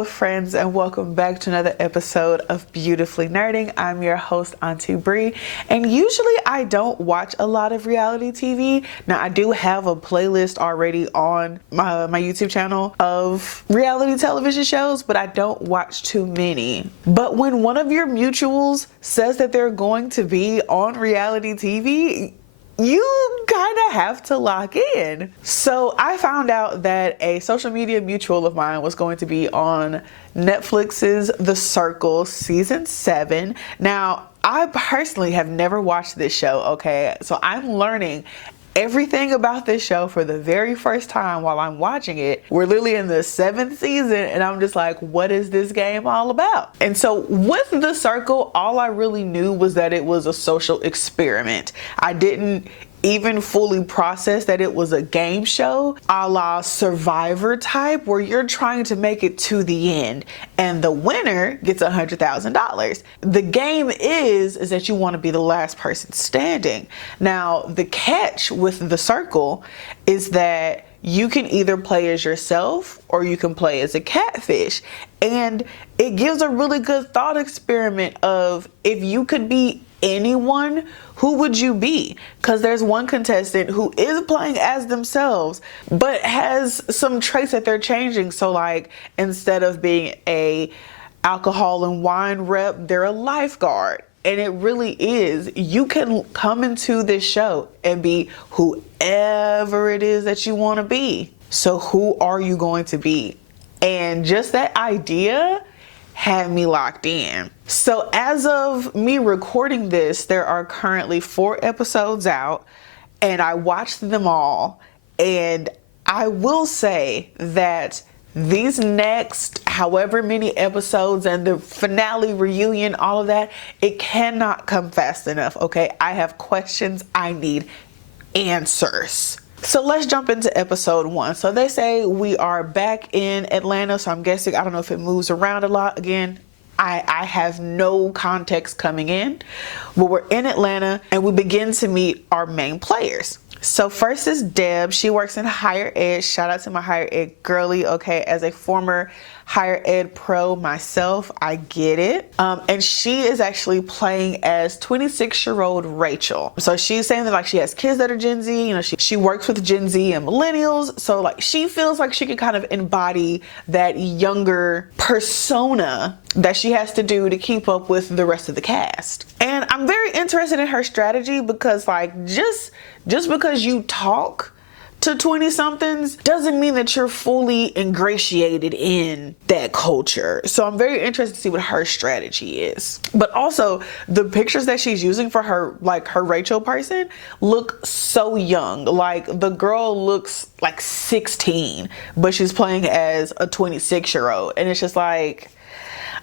Hello friends, and welcome back to another episode of Beautifully Nerding. I'm your host, Auntie Bri, and usually I don't watch a lot of reality TV. Now I do have a playlist already on my YouTube channel of reality television shows, but I don't watch too many. But when one of your mutuals says that they're going to be on reality TV, you kind of have to lock in. So I found out that a social media mutual of mine was going to be on Netflix's The Circle season 7. Now, I personally have never watched this show, okay? So I'm learning everything about this show for the very first time while I'm watching it. We're literally in the 7th season and I'm just like, what is this game all about? And so with The Circle, all I really knew was that it was a social experiment. I didn't even fully process that it was a game show a la Survivor type, where you're trying to make it to the end and the winner gets $100,000. The game is that you want to be the last person standing. Now, the catch with The Circle is that you can either play as yourself or you can play as a catfish. And it gives a really good thought experiment of, if you could be anyone, who would you be? Because there's one contestant who is playing as themselves but has some traits that they're changing. So like, instead of being a alcohol and wine rep, they're a lifeguard. And it really is, you can come into this show and be whoever it is that you want to be. So who are you going to be? And just that idea had me locked in. So as of me recording this, there are currently 4 episodes out and I watched them all. And I will say that these next however many episodes and the finale reunion, all of that, it cannot come fast enough, okay? I have questions, I need answers. So let's jump into episode 1. So they say we are back in Atlanta. So I'm guessing, I don't know if it moves around a lot. Again, I have no context coming in. But we're in Atlanta and we begin to meet our main players. So first is Deb. She works in higher ed. Shout out to my higher ed girly. Okay, as a former higher ed pro myself, I get it. And she is actually playing as 26-year-old Rachel. So she's saying that like she has kids that are Gen Z. You know, she works with Gen Z and millennials. So like she feels like she can kind of embody that younger persona that she has to do to keep up with the rest of the cast. And I'm very interested in her strategy because like just because you talk to 20-somethings doesn't mean that you're fully ingratiated in that culture. So I'm very interested to see what her strategy is. But also the pictures that she's using for her, like her Rachel person, look so young. Like the girl looks like 16, but she's playing as a 26-year-old. And it's just like,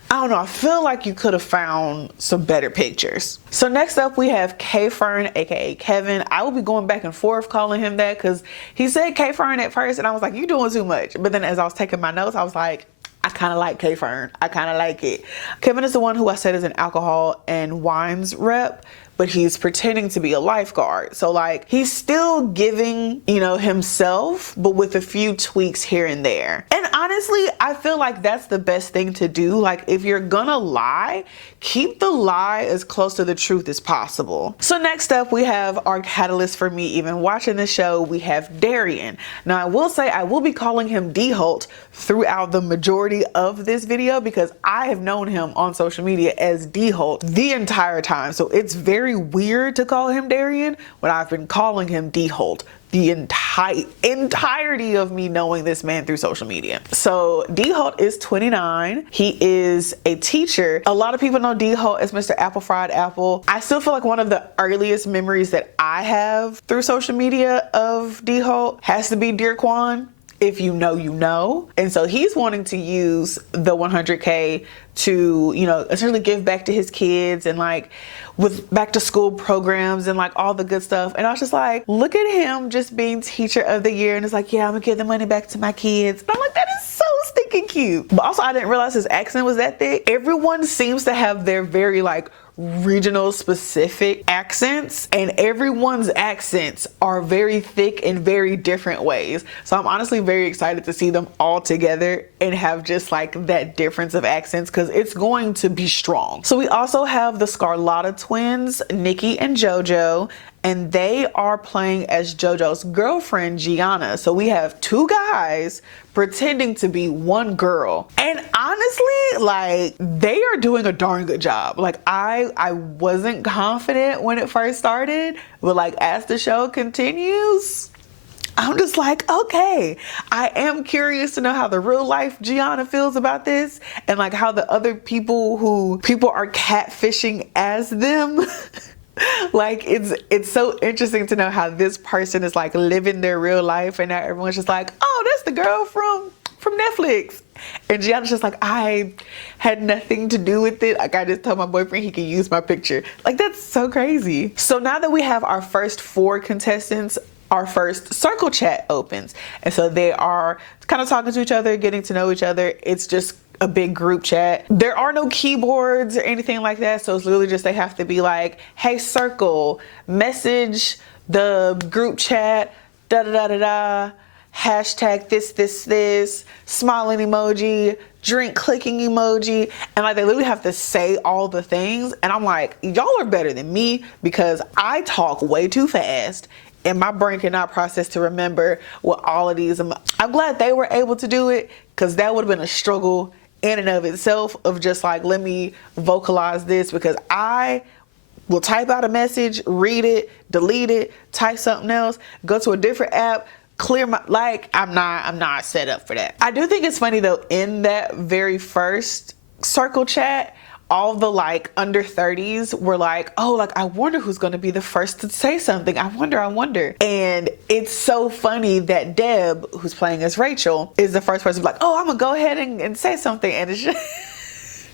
I don't know, I feel like you could have found some better pictures. So next up we have K-Fern, aka Kevin. I will be going back and forth calling him that because he said K-Fern at first and I was like, you're doing too much. But then as I was taking my notes, I was like, I kind of like K-Fern. I kind of like it. Kevin is the one who I said is an alcohol and wines rep, but he's pretending to be a lifeguard. So like he's still giving, you know, himself, but with a few tweaks here and there. And honestly, I feel like that's the best thing to do. Like if you're gonna lie, keep the lie as close to the truth as possible. So next up we have our catalyst for me even watching the show. We have Darian. Now I will say I will be calling him D-Holt throughout the majority of this video because I have known him on social media as D-Holt the entire time. So it's very weird to call him Darian when I've been calling him D-Holt the entirety of me knowing this man through social media. So D-Holt is 29. He is a teacher. A lot of people know D-Holt as Mr. Apple Fried Apple. I still feel like one of the earliest memories that I have through social media of D-Holt has to be Dear Quan. If you know, you know. And so he's wanting to use the 100K to, you know, essentially give back to his kids and like with back to school programs and like all the good stuff. And I was just like, look at him just being teacher of the year. And it's like, yeah, I'm gonna give the money back to my kids. And I'm like, that is so stinking cute. But also I didn't realize his accent was that thick. Everyone seems to have their very like regional specific accents, and everyone's accents are very thick in very different ways. So I'm honestly very excited to see them all together and have just like that difference of accents, because it's going to be strong. So we also have the Scarlotta twins, Nikki and JoJo, and they are playing as JoJo's girlfriend, Gianna. So we have two guys pretending to be one girl. And honestly, like, they are doing a darn good job. Like, I wasn't confident when it first started, but like as the show continues, I'm just like, okay, I am curious to know how the real life Gianna feels about this, and like how the other people are catfishing as them. Like, it's so interesting to know how this person is like living their real life, and now everyone's just like, oh, that's the girl from Netflix. And Gianna's just like, I had nothing to do with it. Like, I just told my boyfriend he could use my picture. Like, that's so crazy. So now that we have our first 4 contestants, our first circle chat opens. And so they are kind of talking to each other, getting to know each other. It's just a big group chat. There are no keyboards or anything like that. So it's literally just, they have to be like, hey, circle, message the group chat, da da da da da, hashtag this, smiling emoji, drink clicking emoji. And like, they literally have to say all the things. And I'm like, y'all are better than me, because I talk way too fast and my brain cannot process to remember what all of these. I'm glad they were able to do it, because that would have been a struggle in and of itself of just like, let me vocalize this, because I will type out a message, read it, delete it, type something else, go to a different app, clear my, like, I'm not set up for that. I do think it's funny though, in that very first circle chat, all the like under 30s were like, oh, like, I wonder who's going to be the first to say something. I wonder. And it's so funny that Deb, who's playing as Rachel, is the first person to be like, oh, I'm gonna go ahead and say something. And it's just,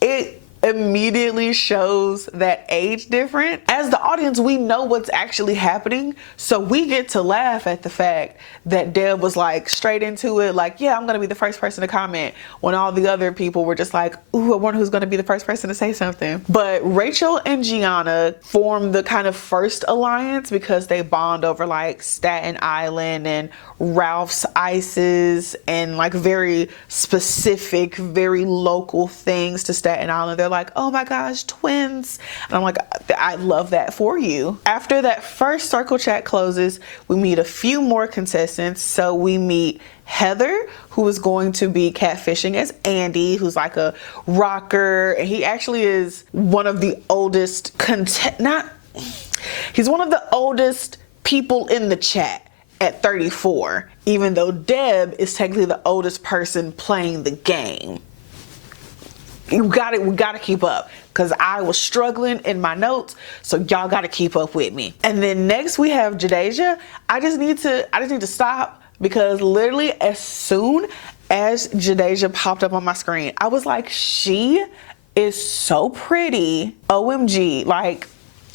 it immediately shows that age difference. As the audience, we know what's actually happening, so we get to laugh at the fact that Deb was like straight into it, like, yeah, I'm gonna be the first person to comment, when all the other people were just like, ooh, I wonder who's gonna be the first person to say something. But Rachel and Gianna form the kind of first alliance because they bond over like Staten Island and Ralph's Ices and like very specific, very local things to Staten Island. They're like, oh my gosh, twins. And I'm like, I love that for you. After that first circle chat closes, we meet a few more contestants. So we meet Heather, who is going to be catfishing as Andy, who's like a rocker. And he actually is one of the oldest he's one of the oldest people in the chat at 34, even though Deb is technically the oldest person playing the game. We gotta keep up, because I was struggling in my notes, so y'all gotta keep up with me. And then next we have Jadeja. I just need to stop, because literally as soon as Jadeja popped up on my screen, I was like, she is so pretty. OMG, like,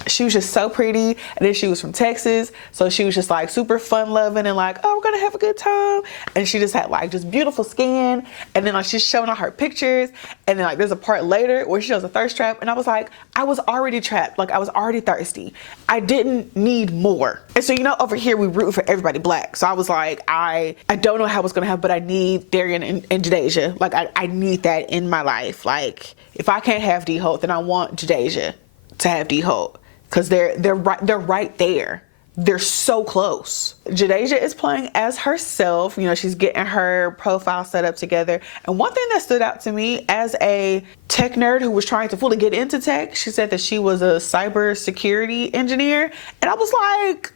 she was just so pretty. And then she was from Texas, so she was just like super fun loving and like, oh, we're gonna have a good time. And she just had like just beautiful skin, and then like she's showing all her pictures, and then like there's a part later where she shows a thirst trap, and I was like, I was already trapped, like I was already thirsty, I didn't need more. And so, you know, over here we root for everybody black, so I was like, I don't know how it's gonna happen, but I need Darian and Jadeja. Like I need that in my life. Like, if I can't have D-Hope, then I want Jadeja to have D-Hope, because they're right there. They're so close. Jadeja is playing as herself. You know, she's getting her profile set up together. And one thing that stood out to me as a tech nerd who was trying to fully get into tech, she said that she was a cyber security engineer. And I was like,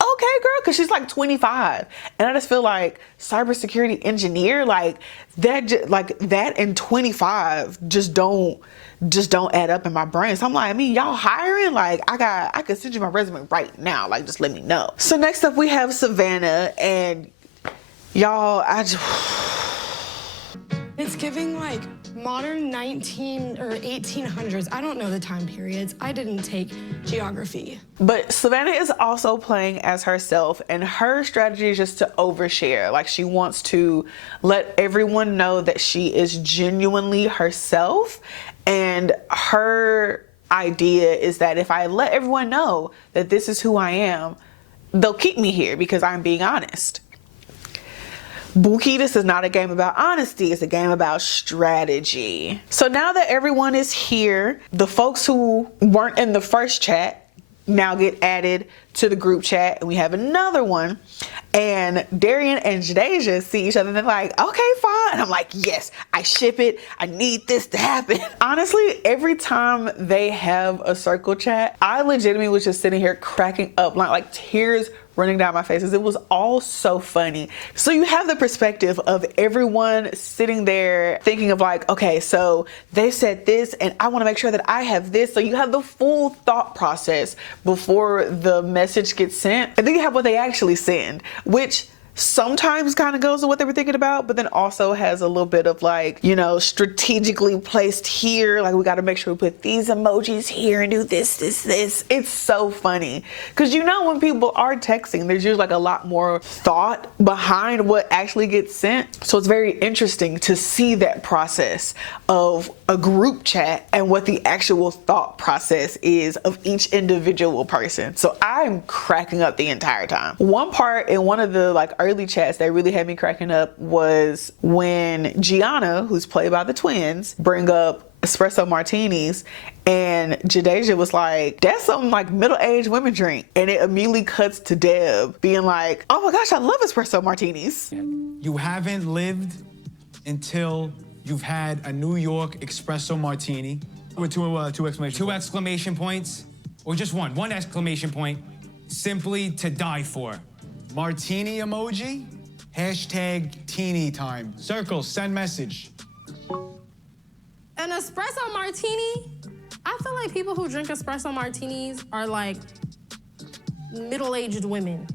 okay, girl, because she's like 25. And I just feel like cybersecurity engineer, like that and 25 just don't add up in my brain. So I'm like, I mean, y'all hiring? Like, I could send you my resume right now. Like, just let me know. So next up we have Savannah, and y'all, it's giving like modern 19 or 1800s. I don't know the time periods. I didn't take geography. But Savannah is also playing as herself, and her strategy is just to overshare. Like, she wants to let everyone know that she is genuinely herself, and her idea is that if I let everyone know that this is who I am, they'll keep me here because I'm being honest. Buki, this is not a game about honesty, it's a game about strategy. So now that everyone is here, the folks who weren't in the first chat now get added to the group chat, and we have another one, and Darian and Jadasia see each other and they're like, okay, fine. And I'm like, yes, I ship it. I need this to happen. Honestly, every time they have a circle chat, I legitimately was just sitting here cracking up, like tears running down my faces. It was all so funny. So you have the perspective of everyone sitting there thinking of like, okay, so they said this and I want to make sure that I have this. So you have the full thought process before the message gets sent. And then you have what they actually send, which sometimes kind of goes to what they were thinking about, but then also has a little bit of like, you know, strategically placed here. Like we got to make sure we put these emojis here and do this. It's so funny. Cause you know, when people are texting, there's usually like a lot more thought behind what actually gets sent. So it's very interesting to see that process of a group chat and what the actual thought process is of each individual person. So I'm cracking up the entire time. One part in one of the like early chats that really had me cracking up was when Gianna, who's played by the twins, bring up espresso martinis, and Jadasia was like, that's something like middle-aged women drink. And it immediately cuts to Deb being like, oh my gosh, I love espresso martinis. You haven't lived until you've had a New York espresso martini with two exclamation points, or just one exclamation point, simply to die for. Martini emoji, hashtag teeny time. Circle, send message. An espresso martini? I feel like people who drink espresso martinis are like middle-aged women.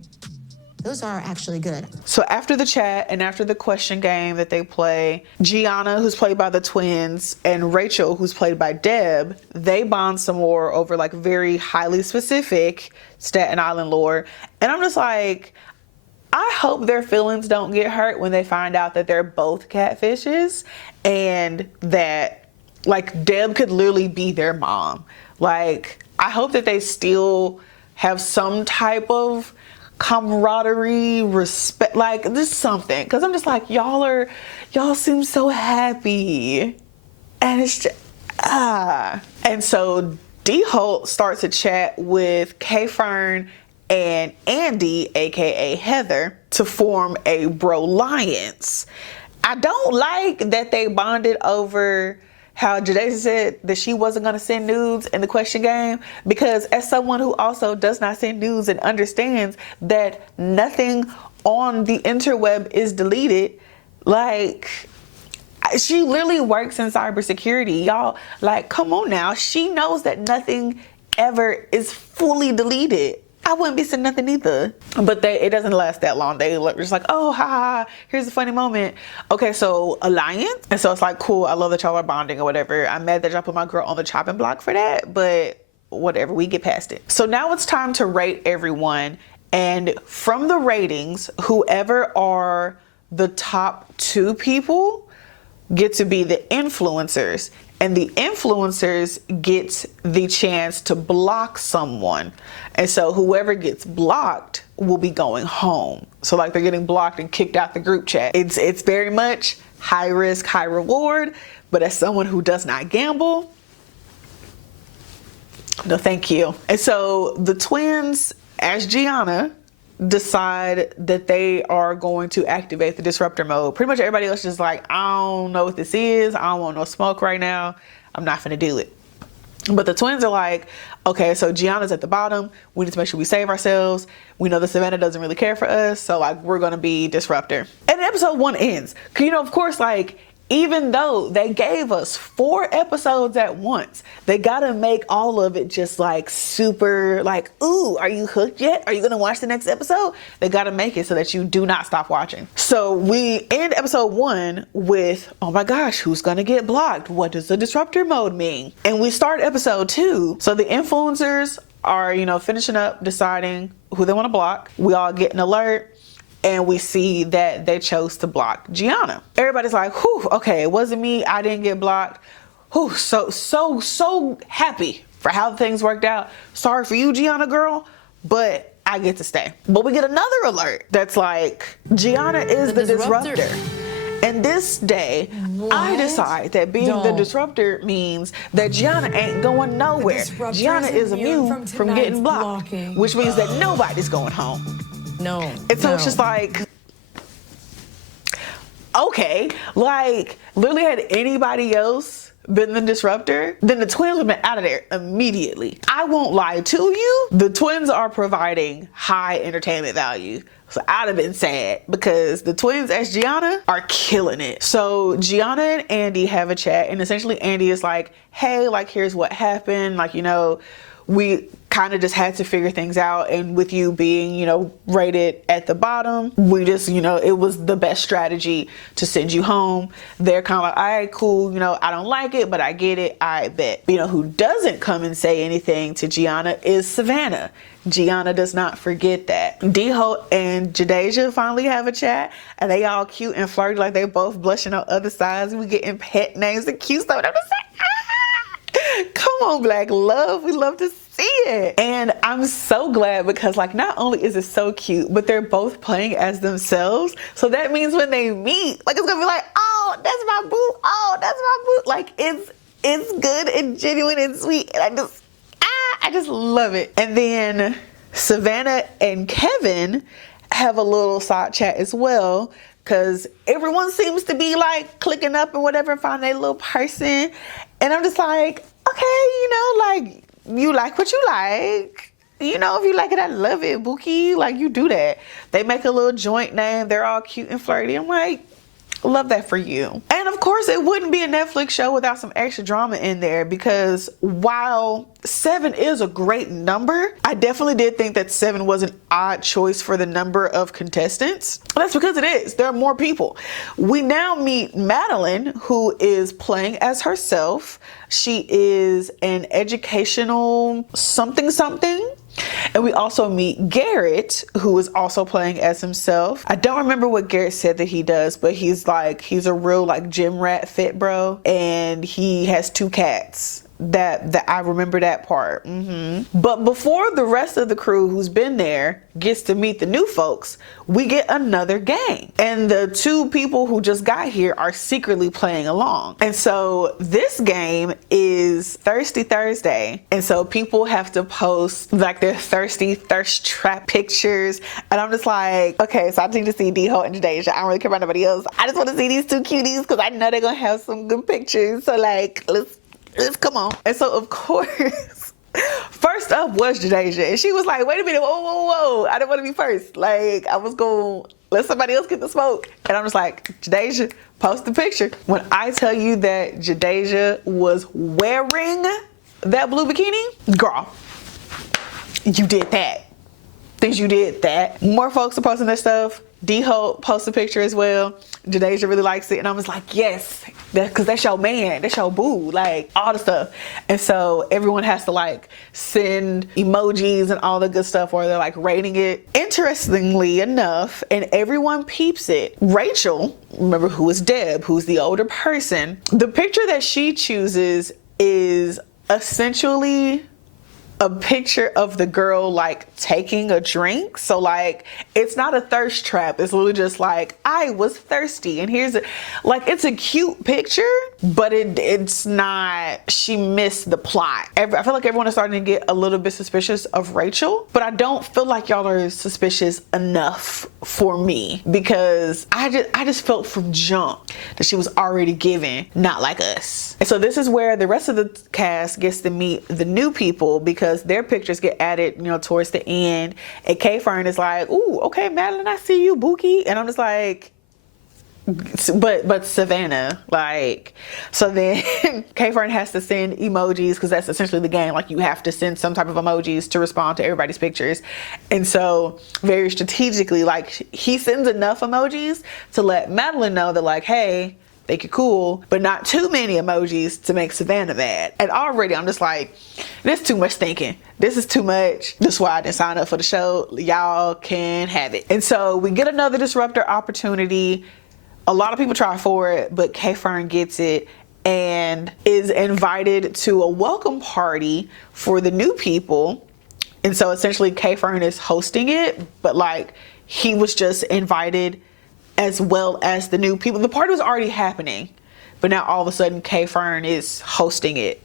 Those are actually good. So after the chat and after the question game that they play, Gianna, who's played by the twins, and Rachel, who's played by Deb, they bond some more over like very highly specific Staten Island lore. And I'm just like, I hope their feelings don't get hurt when they find out that they're both catfishes and that like Deb could literally be their mom. Like, I hope that they still have some type of camaraderie, respect, like just something. Cause I'm just like, y'all seem so happy. And it's just, And so D Holt starts a chat with K Fern and Andy, aka Heather, to form a bro-liance. I don't like that they bonded over how Jadasia said that she wasn't going to send nudes in the question game, because as someone who also does not send nudes and understands that nothing on the interweb is deleted, like, she literally works in cybersecurity. Y'all, like, come on now. She knows that nothing ever is fully deleted. I wouldn't be saying nothing either. But it doesn't last that long. They just like, oh, ha, here's a funny moment. Okay, so alliance. And so it's like, cool, I love that y'all are bonding or whatever. I'm mad that y'all put my girl on the chopping block for that, but whatever, we get past it. So now it's time to rate everyone. And from the ratings, whoever are the top 2 people get to be the influencers. And the influencers get the chance to block someone. And so whoever gets blocked will be going home. So like they're getting blocked and kicked out the group chat. It's very much high risk, high reward. But as someone who does not gamble, no thank you. And so the twins, as Gianna, decide that they are going to activate the disruptor mode. Pretty much everybody else is just like, I don't know what this is. I don't want no smoke right now. I'm not gonna do it. But the twins are like, okay, so Gianna's at the bottom. We need to make sure we save ourselves. We know that Savannah doesn't really care for us. So like, we're gonna be disruptor. And episode 1 ends. Cause you know, of course, like, even though they gave us 4 episodes at once, they gotta make all of it just like super like, ooh, are you hooked yet? Are you gonna watch the next episode? They gotta make it so that you do not stop watching. So we end episode 1 with, oh my gosh, who's gonna get blocked? What does the disruptor mode mean? And we start episode 2. So the influencers are, you know, finishing up deciding who they wanna block. We all get an alert. And we see that they chose to block Gianna. Everybody's like, whew, okay, it wasn't me. I didn't get blocked. Whew, so happy for how things worked out. Sorry for you, Gianna girl, but I get to stay. But we get another alert that's like, Gianna is the disruptor. And this day, I decide that being the disruptor means that Gianna ain't going nowhere. Gianna is immune from getting blocked, which means that nobody's going home. No. And so it's just like, okay, like literally had anybody else been the disruptor, then the twins would have been out of there immediately. I won't lie to you, the twins are providing high entertainment value. So I'd have been sad because the twins as Gianna are killing it. So Gianna and Andy have a chat, and essentially Andy is like, hey, like here's what happened. Like, you know, we kind of just had to figure things out, and with you being, you know, rated at the bottom, we just, you know, it was the best strategy to send you home. They're kind of like, all right, cool, you know, I don't like it, but I get it, I bet. You know, who doesn't come and say anything to Gianna is Savannah. Gianna does not forget that. D-Ho and Jadeja finally have a chat, and they all cute and flirty, like they both blushing on other sides. We getting pet names and cute stuff. And I'm just like, come on, Black love, we love to see it. And I'm so glad because like not only is it so cute, but they're both playing as themselves. So that means when they meet, like it's gonna be like, oh, that's my boo, oh, that's my boo. Like it's good and genuine and sweet, and I just love it. And then Savannah and Kevin have a little side chat as well, because everyone seems to be like clicking up and whatever and finding their little person. And I'm just like, okay, you know, like you like what you like. You know, if you like it, I love it, Bookie. Like you do that. They make a little joint name. They're all cute and flirty. I'm like, love that for you. And of course, it wouldn't be a Netflix show without some extra drama in there, because while 7 is a great number, I definitely did think that 7 was an odd choice for the number of contestants. That's because it is. There are more people. We now meet Madeline, who is playing as herself. She is an educational something. And we also meet Garrett, who is also playing as himself. I don't remember what Garrett said that he does, but he's a real like gym rat fit bro, and he has 2 cats. That I remember that part. But before the rest of the crew who's been there gets to meet the new folks, we get another game, and the 2 people who just got here are secretly playing along. And so this game is Thirsty Thursday, and so people have to post like their thirsty thirst trap pictures, and I'm just like, okay, so I need to see D-Ho and Jadeja. I don't really care about nobody else. I just want to see these 2 cuties because I know they're gonna have some good pictures. So like, let's come on. And so of course, first up was Jadeja, and she was like, wait a minute, whoa, I didn't want to be first. Like, I was going to let somebody else get the smoke. And I'm just like, Jadeja, post the picture. When I tell you that Jadeja was wearing that blue bikini, girl, you did that. Things you did that. More folks are posting their stuff. D-Ho posts a picture as well. Jadeja really likes it, and I was like, yes, because that's your man, that's your boo, like all the stuff. And so everyone has to like send emojis and all the good stuff, or they're like rating it. Interestingly enough, and everyone peeps it, Rachel, remember who is Deb, who's the older person, the picture that she chooses is essentially a picture of the girl like taking a drink. So like, it's not a thirst trap. It's literally just like, I was thirsty, and here's it's a cute picture, but it's not, she missed the plot. I feel like everyone is starting to get a little bit suspicious of Rachel, but I don't feel like y'all are suspicious enough for me, because I just felt from jump that she was already given not like us. And so this is where the rest of the cast gets to meet the new people, because their pictures get added, you know, towards the end. And K-Fern is like, ooh, okay, Madeline, I see you, Bookie. And I'm just like, but Savannah, like, so then K-Fern has to send emojis, because that's essentially the game. Like, you have to send some type of emojis to respond to everybody's pictures. And so very strategically, like, he sends enough emojis to let Madeline know that like, hey, think you're cool, but not too many emojis to make Savannah mad. And already I'm just like, this is too much thinking. This is too much. This is why I didn't sign up for the show. Y'all can have it. And so we get another disruptor opportunity. A lot of people try for it, but K-Fern gets it. and is invited to a welcome party for the new people. And so essentially K-Fern is hosting it, but like he was just invited as well as the new people. The party was already happening, but now all of a sudden K-Fern is hosting it.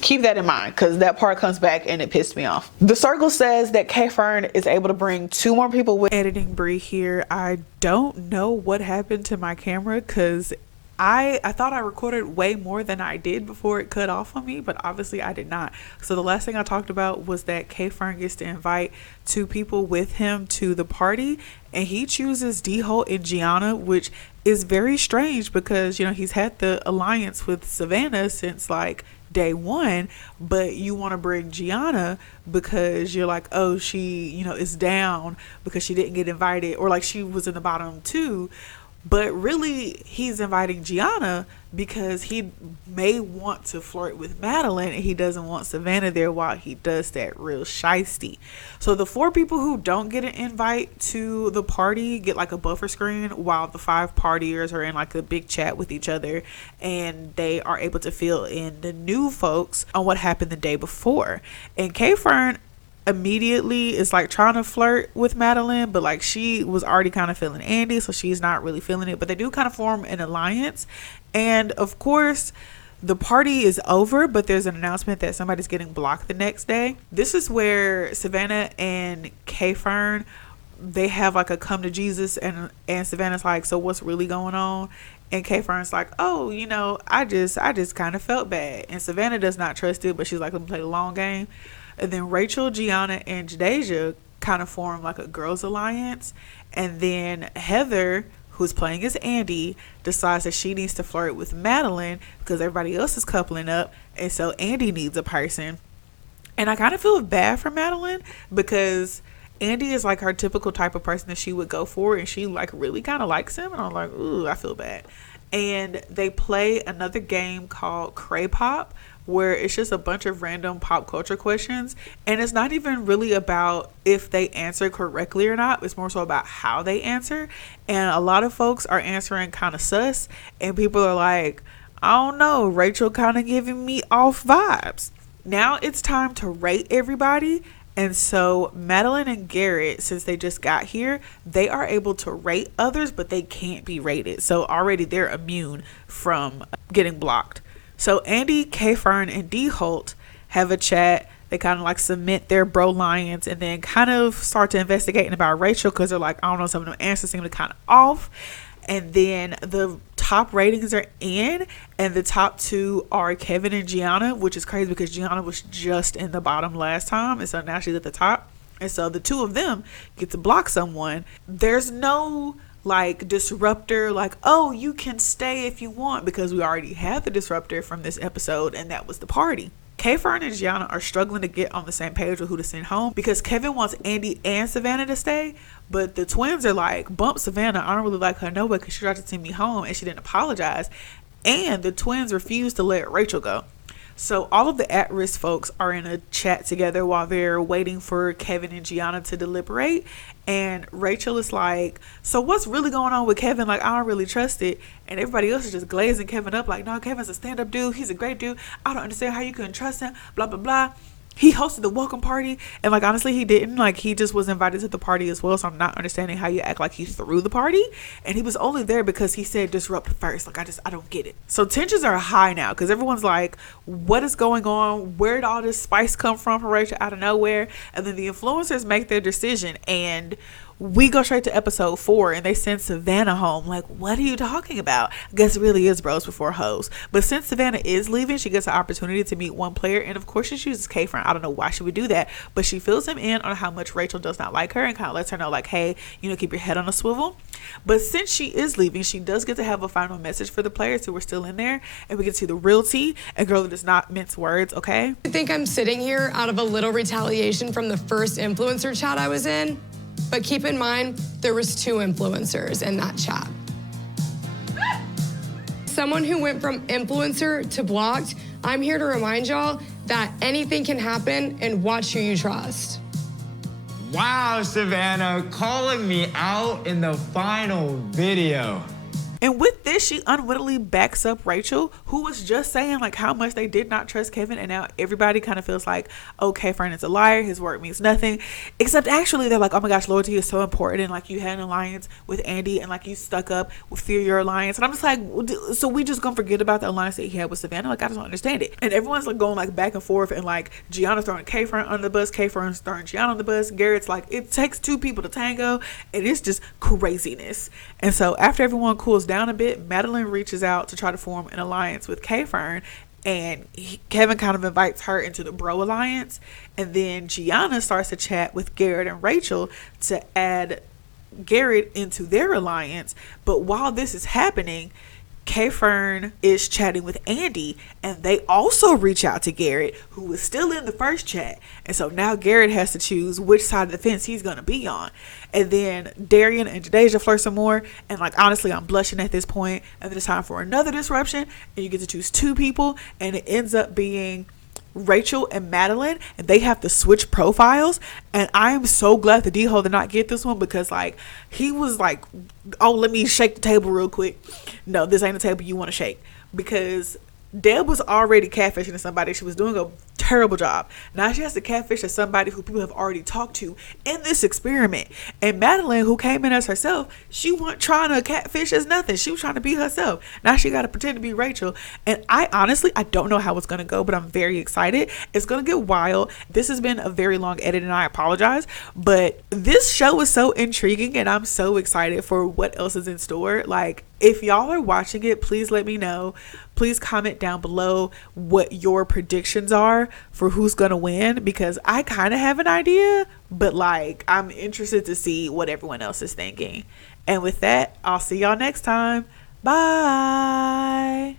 Keep that in mind, because that part comes back and it pissed me off. The Circle says that K-Fern is able to bring 2 more people with. Editing Bri here. I don't know what happened to my camera, because I thought I recorded way more than I did before it cut off on me, but obviously I did not. So the last thing I talked about was that K-Fern gets to invite 2 people with him to the party, and he chooses D-Holt and Gianna, which is very strange because, you know, he's had the alliance with Savannah since like day 1, but you want to bring Gianna because you're like, oh, she, you know, is down because she didn't get invited, or like she was in the bottom 2. But really, he's inviting Gianna because he may want to flirt with Madeline, and he doesn't want Savannah there while he does that real shiesty. So the 4 people who don't get an invite to the party get like a buffer screen, while the 5 partiers are in like a big chat with each other, and they are able to fill in the new folks on what happened the day before. And K-Fern immediately is like trying to flirt with Madeline, but like she was already kind of feeling Andy, so she's not really feeling it. But they do kind of form an alliance, and of course the party is over, but there's an announcement that somebody's getting blocked the next day. This is where Savannah and K-Fern, they have like a come to Jesus, and Savannah's like, so what's really going on? And K-Fern's like, oh, you know, I just kind of felt bad. And Savannah does not trust it, but she's like, let me play the long game. And then Rachel, Gianna, and Jadeja kind of form like a girls' alliance. And then Heather, who's playing as Andy, decides that she needs to flirt with Madeline because everybody else is coupling up. And so Andy needs a person. And I kind of feel bad for Madeline because Andy is like her typical type of person that she would go for. And she like really kind of likes him. And I'm like, ooh, I feel bad. And they play another game called Cray Pop, where it's just a bunch of random pop culture questions, and it's not even really about if they answer correctly or not. It's more so about how they answer, and a lot of folks are answering kind of sus, and people are like, I don't know, Rachel kind of giving me off vibes. Now it's time to rate everybody. And so Madeline and Garrett, since they just got here, they are able to rate others, but they can't be rated. So already they're immune from getting blocked. So Andy, K-Fern, and D-Holt have a chat. They kind of like submit their bro-lions and then kind of start to investigating about Rachel because they're like, I don't know, some of them answers seem to kind of off. And then the top ratings are in, and the top 2 are Kevin and Gianna, which is crazy because Gianna was just in the bottom last time, and so now she's at the top. And so the 2 of them get to block someone. There's no like disruptor, like, oh, you can stay if you want, because we already had the disruptor from this episode, and that was the party. K-Fern and Gianna are struggling to get on the same page with who to send home because Kevin wants Andy and Savannah to stay, but the twins are like, bump Savannah, I don't really like her no way because she tried to send me home and she didn't apologize. And the twins refuse to let Rachel go. So all of the at-risk folks are in a chat together while they're waiting for Kevin and Gianna to deliberate. And Rachel is like, so what's really going on with Kevin? Like, I don't really trust it. And everybody else is just glazing Kevin up like, no, Kevin's a stand-up dude. He's a great dude. I don't understand how you couldn't trust him, blah, blah, blah. He hosted the welcome party, and like honestly he didn't. Like, he just was invited to the party as well, so I'm not understanding how you act like he threw the party, and he was only there because he said disrupt first. Like, I don't get it. So tensions are high now because everyone's like, what is going on? Where did all this spice come from for Rachel out of nowhere? And then the influencers make their decision, and we go straight to episode 4 and they send Savannah home. Like, what are you talking about? I guess it really is bros before hoes. But since Savannah is leaving, she gets an opportunity to meet one player, and of course she chooses K-Fern. I don't know why she would do that, but she fills him in on how much Rachel does not like her and kind of lets her know like, hey, you know, keep your head on a swivel. But since she is leaving, she does get to have a final message for the players who were still in there, and we get to see the real tea. A girl that does not mince words, okay? I think I'm sitting here out of a little retaliation from the first influencer chat I was in. But keep in mind, there was 2 influencers in that chat. Someone who went from influencer to blocked, I'm here to remind y'all that anything can happen and watch who you trust. Wow, Savannah, calling me out in the final video. And with this, she unwittingly backs up Rachel, who was just saying like how much they did not trust Kevin, and now everybody kind of feels like, okay, Fern is a liar, his word means nothing. Except actually they're like, oh my gosh, loyalty is so important, and like you had an alliance with Andy and like you stuck up with your alliance. And I'm just like, so we just gonna forget about the alliance that he had with Savannah? Like, I just don't understand it. And everyone's like going like back and forth, and like Gianna's throwing K Fern under the bus, K Fern's throwing Gianna on the bus. Garrett's like, it takes two people to tango, and it's just craziness. And so after everyone cools down a bit, Madeline reaches out to try to form an alliance with K Fern, and Kevin kind of invites her into the bro alliance. And then Gianna starts to chat with Garrett and Rachel to add Garrett into their alliance. But while this is happening, K-Fern is chatting with Andy, and they also reach out to Garrett, who was still in the first chat. And so now Garrett has to choose which side of the fence he's going to be on. And then Darian and Jadeja flirt some more, and like honestly I'm blushing at this point. And then it's time for another disruption, and you get to choose two people, and it ends up being Rachel and Madeline, and they have to switch profiles. And I am so glad that D-Ho did not get this one, because like he was like, oh, let me shake the table real quick. No, this ain't a table you want to shake, because Deb was already catfishing somebody. She was doing a terrible job. Now she has to catfish as somebody who people have already talked to in this experiment. And Madeline, who came in as herself, she wasn't trying to catfish as nothing. She was trying to be herself. Now she got to pretend to be Rachel. And I honestly don't know how it's going to go, but I'm very excited. It's going to get wild. This has been a very long edit, and I apologize. But this show is so intriguing, and I'm so excited for what else is in store. Like, if y'all are watching it, please let me know. Please comment down below what your predictions are for who's gonna win, because I kind of have an idea, but like I'm interested to see what everyone else is thinking. And with that, I'll see y'all next time. Bye.